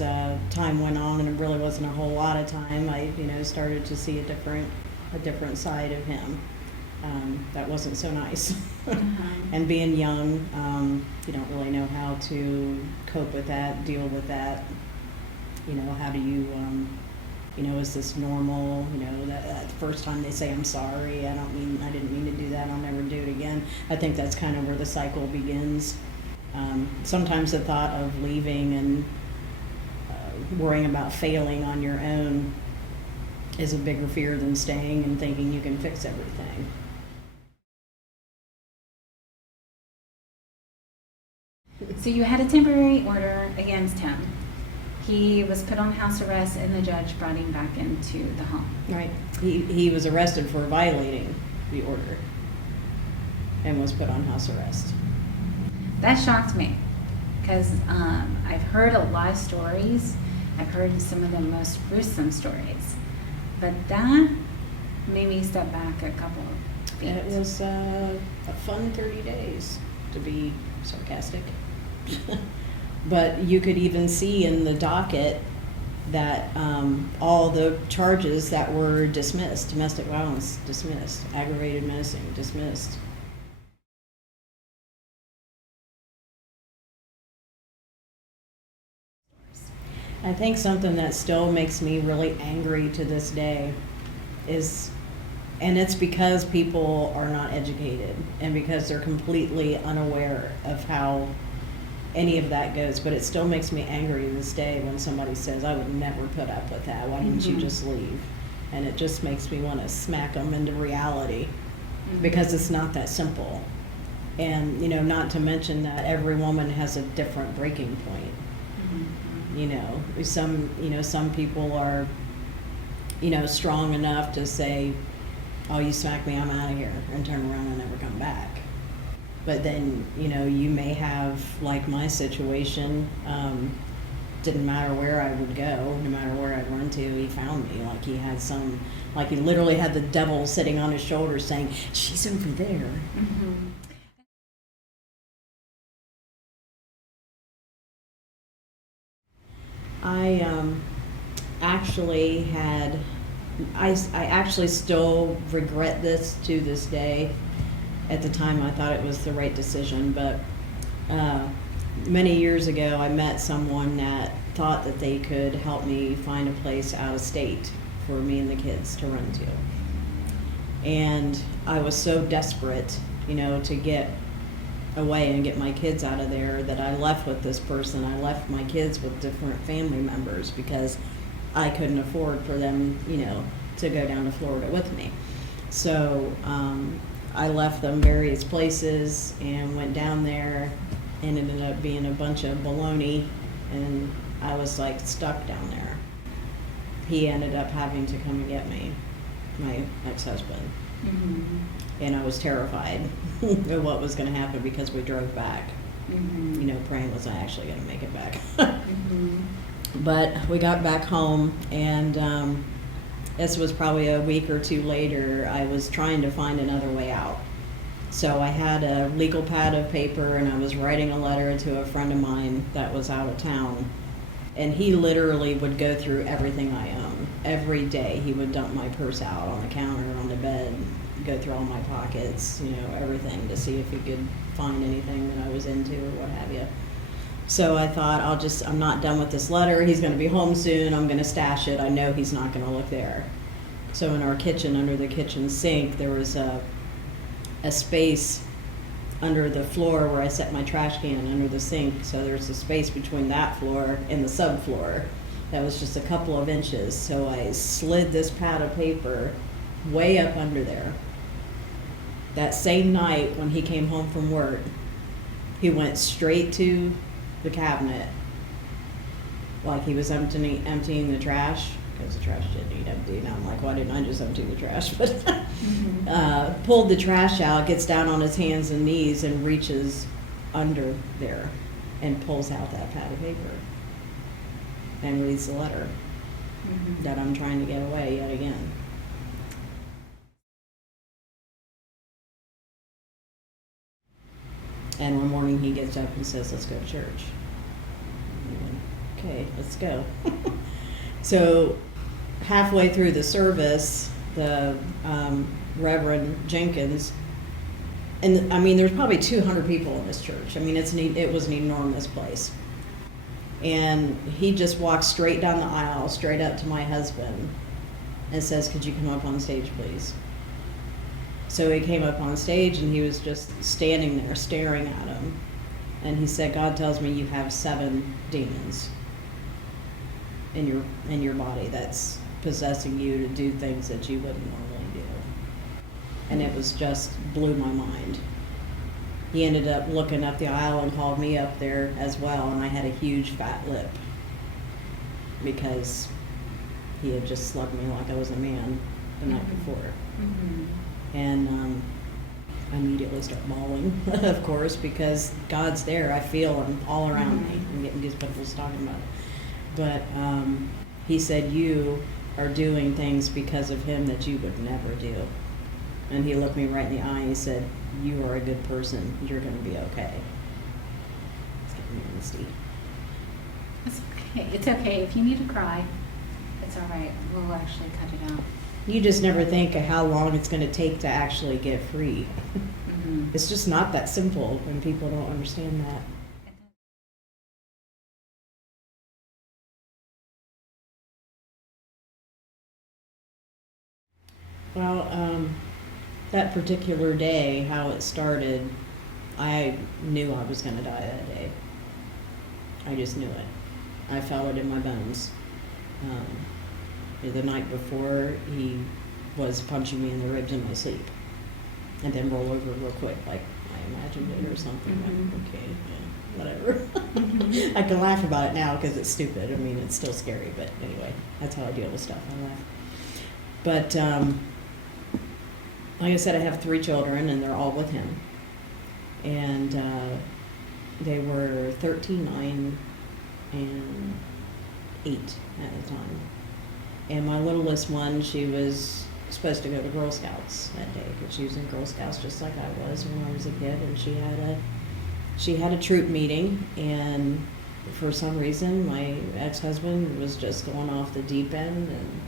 as time went on, and it really wasn't a whole lot of time, I, started to see a different side of him. That wasn't so nice. And being young, you don't really know how to cope with that, deal with that. How do you, is this normal? That first time they say, I'm sorry, I didn't mean to do that, I'll never do it again. I think that's kind of where the cycle begins. Sometimes the thought of leaving and worrying about failing on your own is a bigger fear than staying and thinking you can fix everything. So you had a temporary order against him. He was put on house arrest, and the judge brought him back into the home. Right. He was arrested for violating the order and was put on house arrest. That shocked me, because I've heard a lot of stories. I've heard some of the most gruesome stories. But that made me step back a couple of feet. It was a fun 30 days, to be sarcastic. But you could even see in the docket that all the charges that were dismissed, domestic violence dismissed, aggravated menacing dismissed. I think something that still makes me really angry to this day is, and it's because people are not educated and because they're completely unaware of how any of that goes, but it still makes me angry to this day when somebody says, I would never put up with that, why didn't you just leave? And it just makes me want to smack them into reality, because it's not that simple. And not to mention that every woman has a different breaking point. Some people are strong enough to say, oh, you smack me, I'm out of here, and turn around and never come back. But then, you may have, like my situation, didn't matter where I would go, no matter where I'd run to, he found me. Like he literally had the devil sitting on his shoulder saying, she's over there. I actually still regret this to this day. At the time, I thought it was the right decision, but many years ago, I met someone that thought that they could help me find a place out of state for me and the kids to run to. And I was so desperate, to get away and get my kids out of there, that I left with this person. I left my kids with different family members because I couldn't afford for them, to go down to Florida with me. So I left them various places and went down there, and it ended up being a bunch of baloney, and I was like stuck down there. He ended up having to come and get me, my ex-husband. And I was terrified of what was going to happen because we drove back, praying, was I actually going to make it back? But we got back home, and this was probably a week or two later. I was trying to find another way out. So I had a legal pad of paper, and I was writing a letter to a friend of mine that was out of town. And he literally would go through everything I own. Every day he would dump my purse out on the counter, on the bed, go through all my pockets, everything, to see if he could find anything that I was into or what have you. So I thought, I'm not done with this letter. He's going to be home soon. I'm going to stash it. I know he's not going to look there. So in our kitchen, under the kitchen sink, there was a space under the floor where I set my trash can, under the sink. So there's a space between that floor and the subfloor that was just a couple of inches. So I slid this pad of paper way up under there. That same night when he came home from work, he went straight to the cabinet, like he was emptying the trash, because the trash didn't need empty. Now I'm like, why didn't I just empty the trash? But pulled the trash out, gets down on his hands and knees, and reaches under there and pulls out that pad of paper and reads the letter that I'm trying to get away yet again. And one morning he gets up and says, let's go to church. okay, let's go. So halfway through the service, the Reverend Jenkins, and I mean, there's probably 200 people in this church. I mean, it was an enormous place. And he just walked straight down the aisle, straight up to my husband, and says, "Could you come up on stage, please?" So he came up on stage, and he was just standing there staring at him. And he said, "God tells me you have 7 demons in your body that's possessing you to do things that you wouldn't normally do." And it was just blew my mind. He ended up looking up the aisle and called me up there as well, and I had a huge fat lip because he had just slugged me like I was a man the night before. Mm-hmm. And I immediately start bawling, of course, because God's there. I feel him all around me. I'm getting goosebumps talking about it. But he said, "You are doing things because of him that you would never do." And he looked me right in the eye and he said, "You are a good person. You're going to be okay." It's getting me misty. It's okay. It's okay. If you need to cry, it's all right. We'll actually cut it out. You just never think of how long it's going to take to actually get free. Mm-hmm. It's just not that simple when people don't understand that. Well, that particular day, how it started, I knew I was going to die that day. I just knew it. I felt it in my bones. The night before, he was punching me in the ribs in my sleep, and then roll over real quick, like I imagined it or something. Mm-hmm. Like, okay, yeah, whatever. I can laugh about it now because it's stupid. I mean, it's still scary, but anyway, that's how I deal with stuff. I laugh. But like I said, I have 3 children, and they're all with him. And they were 13, 9, and 8 at the time. And my littlest one, she was supposed to go to Girl Scouts that day, because she was in Girl Scouts just like I was when I was a kid. And she had a troop meeting, and for some reason, my ex-husband was just going off the deep end, and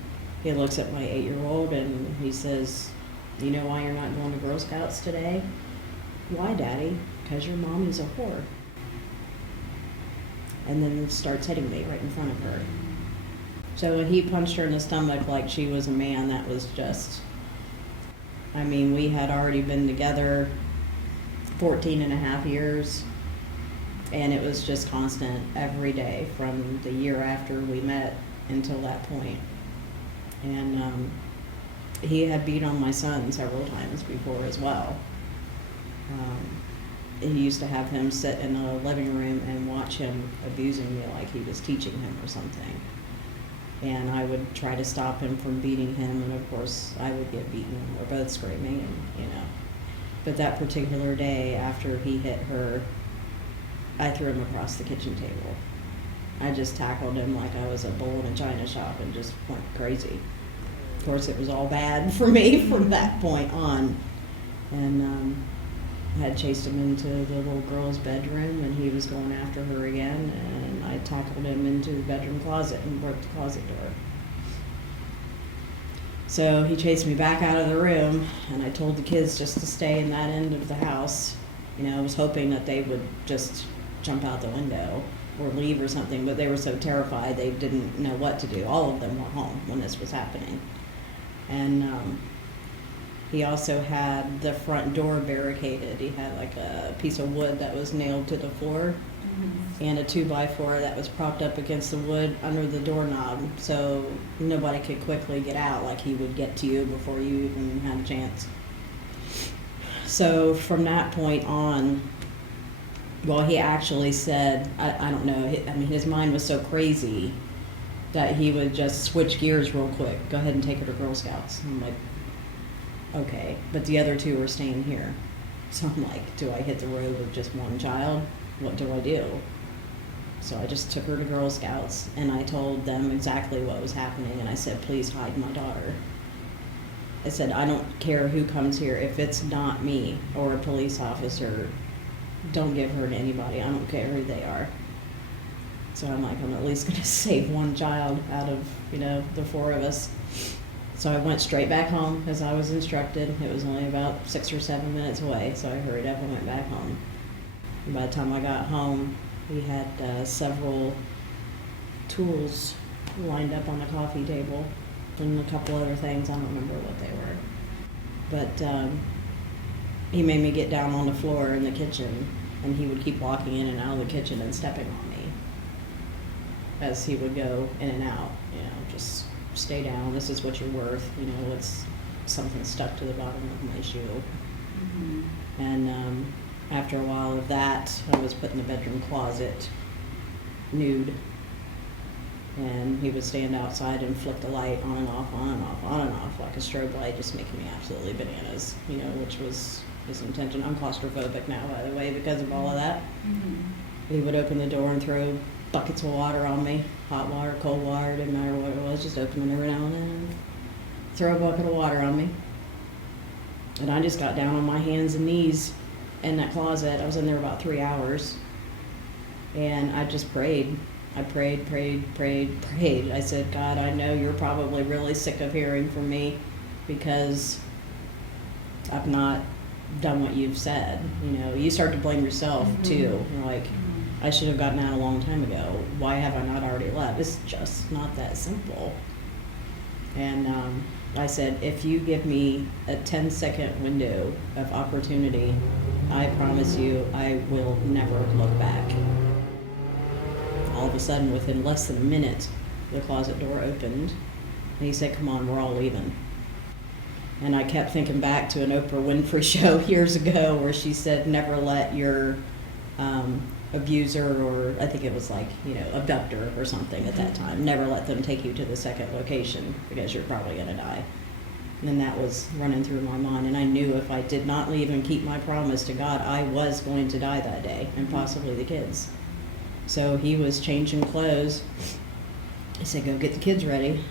he looks at my 8-year-old and he says, "You know why you're not going to Girl Scouts today?" "Why, Daddy?" "Because your mommy's a whore." And then starts hitting me right in front of her. So when he punched her in the stomach like she was a man, that was just, I mean, we had already been together 14 and a half years, and it was just constant every day from the year after we met until that point. And he had beat on my son several times before as well. He used to have him sit in the living room and watch him abusing me like he was teaching him or something. And I would try to stop him from beating him, and of course I would get beaten. We're both screaming, and But that particular day, after he hit her, I threw him across the kitchen table. I just tackled him like I was a bull in a china shop and just went crazy. Of course, it was all bad for me from that point on. And I had chased him into the little girl's bedroom, and he was going after her again, and I tackled him into the bedroom closet and broke the closet door. So he chased me back out of the room, and I told the kids just to stay in that end of the house. I was hoping that they would just jump out the window or leave or something, but they were so terrified they didn't know what to do. All of them were home when this was happening. And he also had the front door barricaded. He had like a piece of wood that was nailed to the floor, and a 2x4 that was propped up against the wood under the doorknob, so nobody could quickly get out, like he would get to you before you even had a chance. So from that point on, well, he actually said, I don't know, I mean, his mind was so crazy that he would just switch gears real quick. "Go ahead and take her to Girl Scouts." I'm like, okay, but the other 2 are staying here. So I'm like, do I hit the road with just one child? What do I do? So I just took her to Girl Scouts, and I told them exactly what was happening, and I said, "Please hide my daughter." I said, "I don't care who comes here. If it's not me or a police officer, don't give her to anybody. I don't care who they are." So I'm like, I'm at least going to save one child out of, the four of us. So I went straight back home as I was instructed. It was only about 6 or 7 minutes away, so I hurried up and went back home. And by the time I got home, we had several tools lined up on the coffee table and a couple other things. I don't remember what they were. But he made me get down on the floor in the kitchen, and he would keep walking in and out of the kitchen and stepping on me as he would go in and out, just stay down, this is what you're worth, it's something stuck to the bottom of my shoe. Mm-hmm. And after a while of that, I was put in the bedroom closet, nude, and he would stand outside and flick the light on and off, on and off, on and off, like a strobe light, just making me absolutely bananas, which was his intention. I'm claustrophobic now, by the way, because of all of that. Mm-hmm. He would open the door and throw buckets of water on me, hot water, cold water, didn't matter what it was, just open them every now and then. Throw a bucket of water on me. And I just got down on my hands and knees in that closet. I was in there about 3 hours. And I just prayed. I prayed. I said, God, I know you're probably really sick of hearing from me because I've not done what you've said. You start to blame yourself too. You're like, I should have gotten out a long time ago. Why have I not already left? It's just not that simple. And I said, if you give me a 10-second window of opportunity, I promise you I will never look back. All of a sudden, within less than a minute, the closet door opened, and he said, come on, we're all leaving. And I kept thinking back to an Oprah Winfrey show years ago where she said, never let your abuser, or I think it was like, abductor or something at that time, never let them take you to the second location because you're probably going to die. And that was running through my mind. And I knew if I did not leave and keep my promise to God, I was going to die that day, and possibly the kids. So he was changing clothes. I said, go get the kids ready.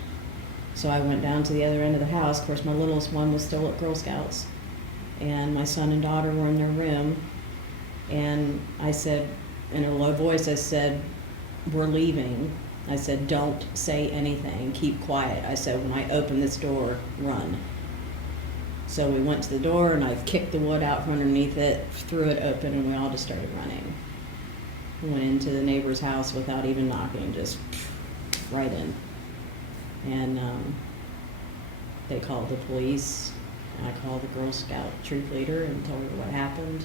So I went down to the other end of the house. Of course, my littlest one was still at Girl Scouts. And my son and daughter were in their room. And I said, in a low voice, I said, we're leaving. I said, don't say anything. Keep quiet. I said, when I open this door, run. So we went to the door, and I kicked the wood out from underneath it, threw it open, and we all just started running. We went into the neighbor's house without even knocking, just right in. And they called the police. And I called the Girl Scout troop leader and told her what happened.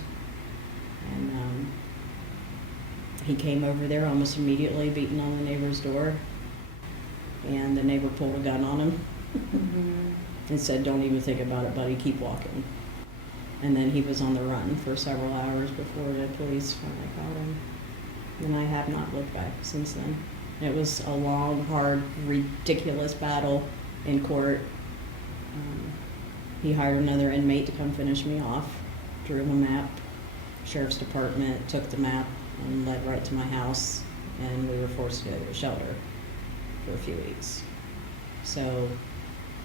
And he came over there almost immediately, beating on the neighbor's door. And the neighbor pulled a gun on him and said, don't even think about it, buddy, keep walking. And then he was on the run for several hours before the police finally caught him. And I have not looked back since then. It was a long, hard, ridiculous battle in court. He hired another inmate to come finish me off, drew him a map. Sheriff's Department took the map and led right to my house, and we were forced to go to a shelter for a few weeks. So,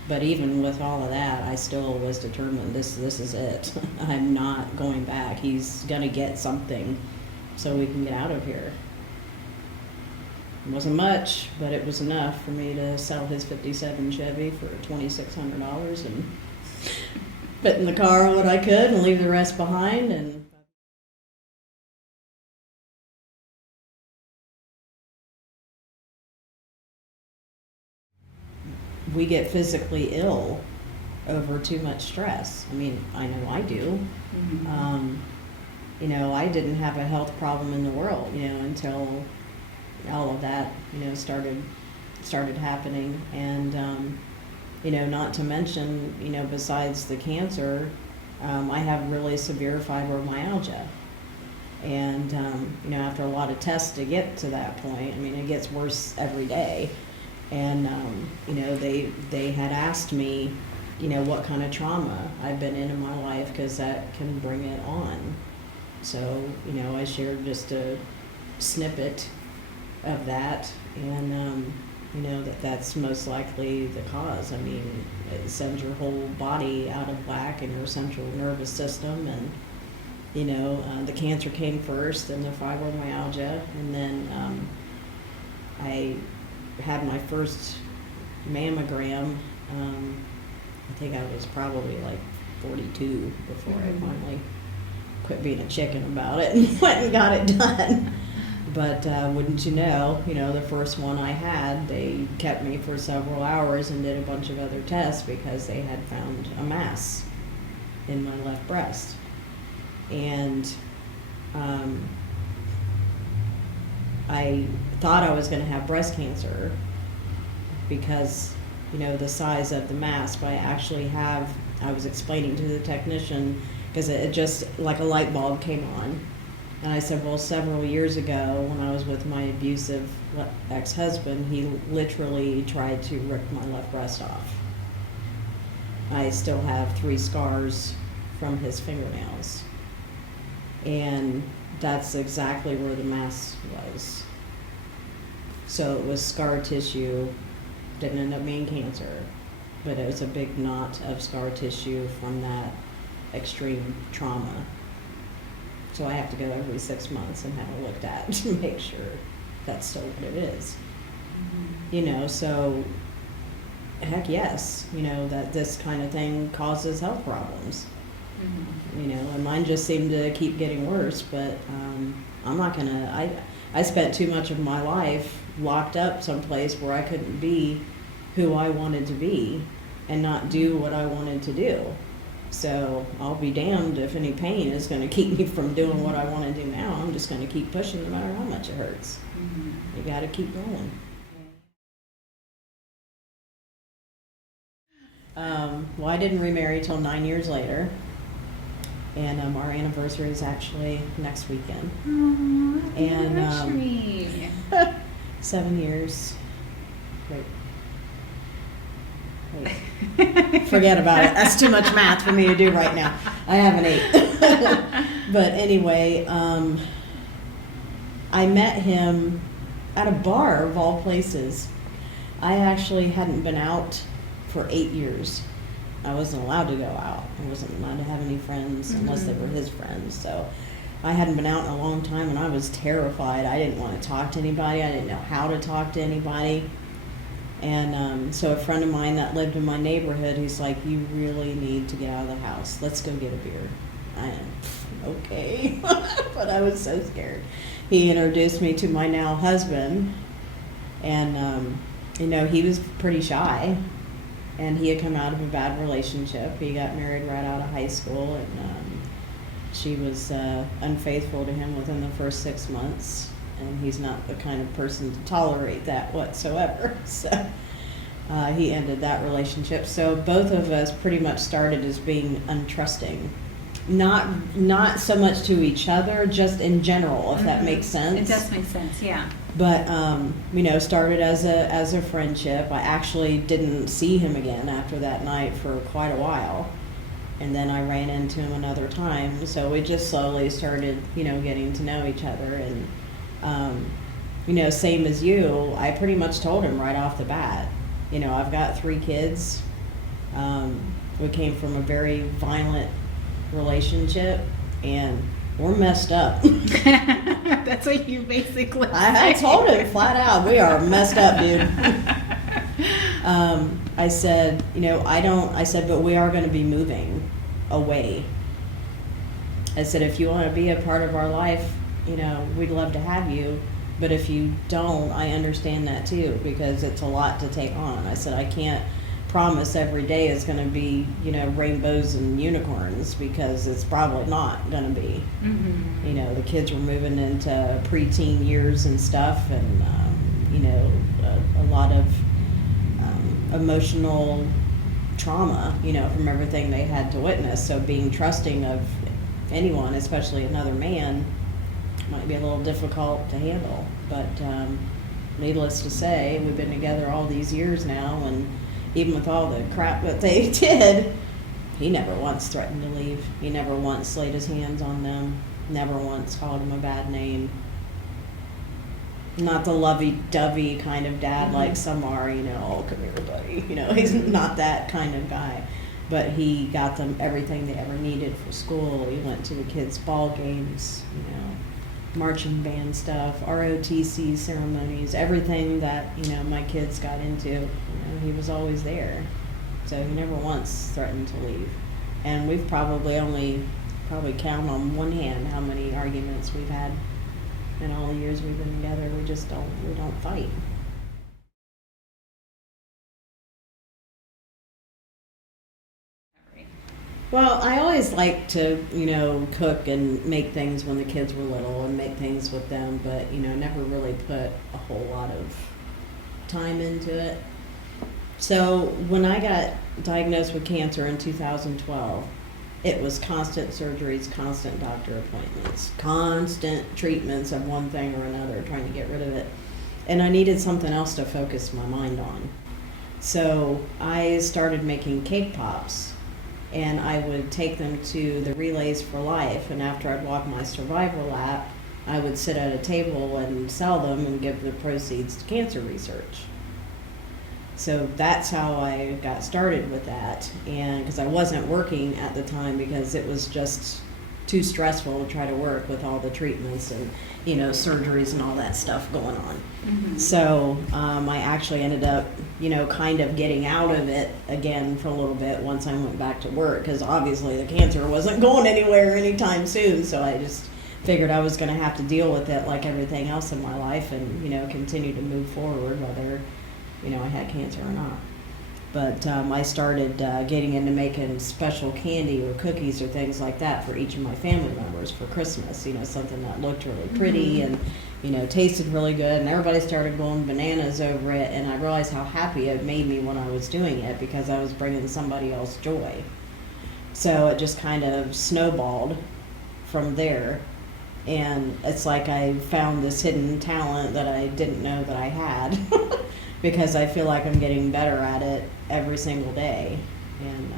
but even with all of that, I still was determined, this is it. I'm not going back. He's gonna get something so we can get out of here. It wasn't much, but it was enough for me to sell his 57 Chevy for $2,600 and fit in the car what I could and leave the rest behind. And we get physically ill over too much stress. I mean, I know I do. I didn't have a health problem in the world, until all of that, started happening. And, not to mention, besides the cancer, I have really severe fibromyalgia. And, after a lot of tests to get to that point, it gets worse every day. And, they had asked me, what kind of trauma I've been in my life, because that can bring it on. So, I shared just a snippet of that, and, that's most likely the cause. It sends your whole body out of whack and your central nervous system, and, the cancer came first, and the fibromyalgia, and then I had my first mammogram. I think I was probably like 42 before I finally quit being a chicken about it and went and got it done. But wouldn't you know, the first one I had, they kept me for several hours and did a bunch of other tests because they had found a mass in my left breast. And I thought I was going to have breast cancer because, the size of the mass, but I was explaining to the technician, because it just like a light bulb came on. And I said, well, several years ago when I was with my abusive ex-husband, he literally tried to rip my left breast off. I still have 3 scars from his fingernails. And that's exactly where the mass was. So it was scar tissue, didn't end up being cancer, but it was a big knot of scar tissue from that extreme trauma. So I have to go every 6 months and have it looked at to make sure that's still what it is. So heck yes, that this kind of thing causes health problems. And mine just seemed to keep getting worse, but I'm not gonna, I spent too much of my life locked up someplace where I couldn't be who I wanted to be and not do what I wanted to do. So I'll be damned if any pain is going to keep me from doing what I want to do now. I'm just going to keep pushing no matter how much it hurts. You got to keep going. Well, I didn't remarry till 9 years later. And our anniversary is actually next weekend. Aww, and anniversary. 7 years. Wait. Forget about it. That's too much math for me to do right now. I have an 8. But anyway, I met him at a bar of all places. I actually hadn't been out for 8 years. I wasn't allowed to go out. I wasn't allowed to have any friends unless they were his friends. So I hadn't been out in a long time, and I was terrified. I didn't want to talk to anybody. I didn't know how to talk to anybody. And so a friend of mine that lived in my neighborhood, he's like, you really need to get out of the house. Let's go get a beer. I am, okay. But I was so scared. He introduced me to my now husband, and, he was pretty shy. And he had come out of a bad relationship. He got married right out of high school, and she was unfaithful to him within the first 6 months. And he's not the kind of person to tolerate that whatsoever. So he ended that relationship. So both of us pretty much started as being untrusting. Not so much to each other, just in general, if that makes sense. It does make sense, yeah. But started as a friendship. I actually didn't see him again after that night for quite a while. And then I ran into him another time. So we just slowly started, getting to know each other. And same as you, I pretty much told him right off the bat, I've got 3 kids. We came from a very violent relationship, and we're messed up. That's what you basically I told him flat out, we are messed up, dude. I said, but we are going to be moving away. I said, if you want to be a part of our life, we'd love to have you. But if you don't, I understand that too, because it's a lot to take on. I said, I can't promise every day is going to be, rainbows and unicorns, because it's probably not going to be. The kids were moving into preteen years and stuff, and, a lot of emotional trauma, from everything they had to witness. So being trusting of anyone, especially another man, might be a little difficult to handle. But needless to say, we've been together all these years now, and even with all the crap that they did, he never once threatened to leave. He never once laid his hands on them, never once called him a bad name. Not the lovey-dovey kind of dad like some are, oh, come here, buddy. He's not that kind of guy. But he got them everything they ever needed for school. He went to the kids' ball games, marching band stuff, ROTC ceremonies, everything that, my kids got into, he was always there. So he never once threatened to leave. And we've probably count on one hand how many arguments we've had in all the years we've been together. We don't fight. Well, I always liked to, cook and make things when the kids were little and make things with them, but, never really put a whole lot of time into it. So when I got diagnosed with cancer in 2012, it was constant surgeries, constant doctor appointments, constant treatments of one thing or another, trying to get rid of it. And I needed something else to focus my mind on. So I started making cake pops, and I would take them to the Relays for Life, and after I'd walk my survivor lap, I would sit at a table and sell them and give the proceeds to cancer research. So that's how I got started with that, and because I wasn't working at the time because it was just too stressful to try to work with all the treatments and surgeries and all that stuff going on. Mm-hmm. So I actually ended up kind of getting out of it again for a little bit once I went back to work, because obviously the cancer wasn't going anywhere anytime soon. So I just figured I was going to have to deal with it like everything else in my life, and continue to move forward whether I had cancer or not. But I started getting into making special candy or cookies or things like that for each of my family members for Christmas, something that looked really pretty and, tasted really good. And everybody started going bananas over it. And I realized how happy it made me when I was doing it, because I was bringing somebody else joy. So it just kind of snowballed from there. And it's like I found this hidden talent that I didn't know that I had. Because I feel like I'm getting better at it every single day, and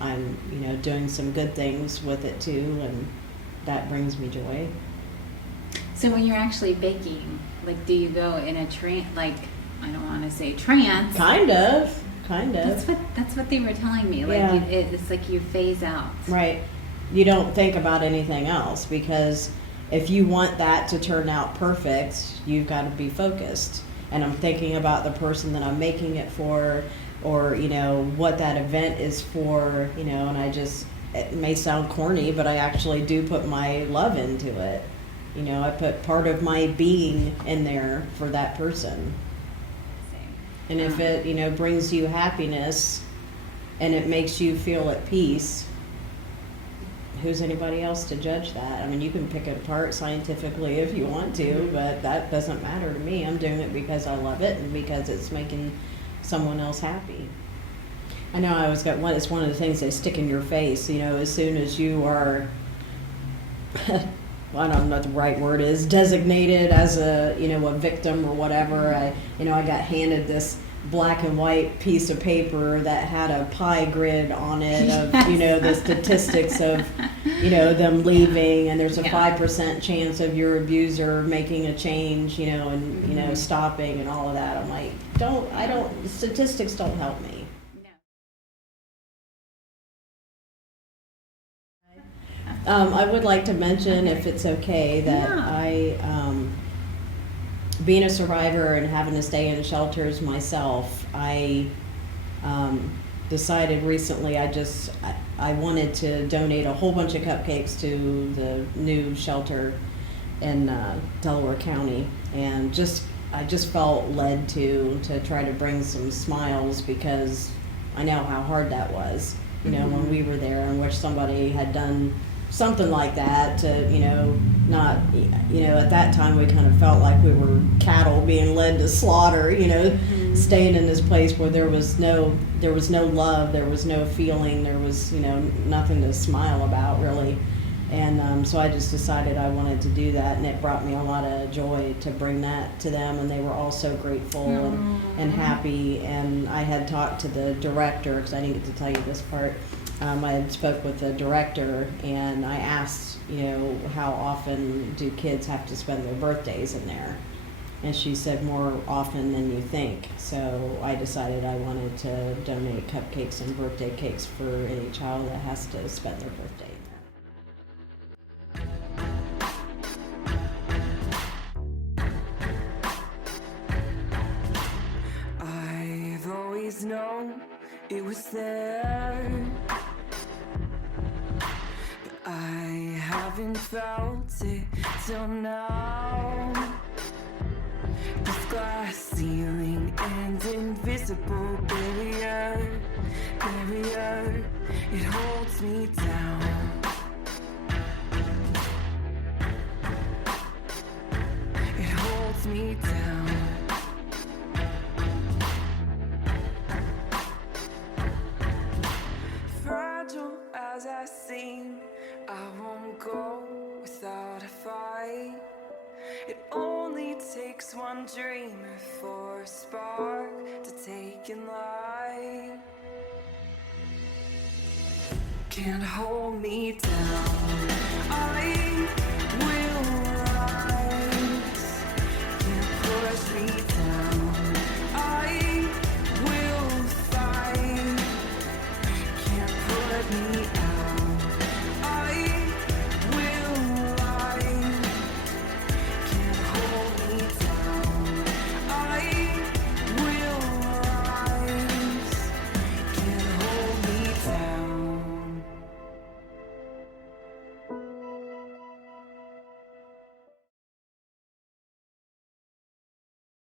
I'm doing some good things with it too, and that brings me joy. So when you're actually baking, like, do you go in a trance? Like, I don't want to say trance. Kind of. That's what they were telling me. Like, yeah. It's like you phase out. Right. You don't think about anything else, because if you want that to turn out perfect, you've got to be focused. And I'm thinking about the person that I'm making it for, or, what that event is for, and it may sound corny, but I actually do put my love into it. I put part of my being in there for that person. And if it, brings you happiness and it makes you feel at peace, who's anybody else to judge that? I mean, you can pick it apart scientifically if you want to, but that doesn't matter to me. I'm doing it because I love it and because it's making someone else happy. I know it's one of the things they stick in your face, as soon as you are, I don't know what the right word is, designated as a victim or whatever. I got handed this black and white piece of paper that had a pie grid on it of the statistics of them leaving, and there's a 5% chance of your abuser making a change, and stopping and all of that. I'm like, statistics don't help me. I would like to mention, if it's okay, that I being a survivor and having to stay in shelters myself, I decided recently I wanted to donate a whole bunch of cupcakes to the new shelter in Delaware County, and I just felt led to try to bring some smiles, because I know how hard that was, when we were there, in which somebody had done something like that to, not, at that time we kind of felt like we were cattle being led to slaughter, staying in this place where there was no love, there was no feeling, there was, nothing to smile about really. And so I just decided I wanted to do that, and it brought me a lot of joy to bring that to them, and they were all so grateful and happy. And I had talked to the director, because I didn't get to tell you this part. I had spoke with the director, and I asked, how often do kids have to spend their birthdays in there? And she said more often than you think. So I decided I wanted to donate cupcakes and birthday cakes for any child that has to spend their birthday in there. always known it was there, but I haven't felt it till now. This glass ceiling and invisible barrier, it holds me down. It holds me down. Fragile as I seem, I won't go without a fight. It only takes one dreamer for a spark to take in light. Can't hold me down. I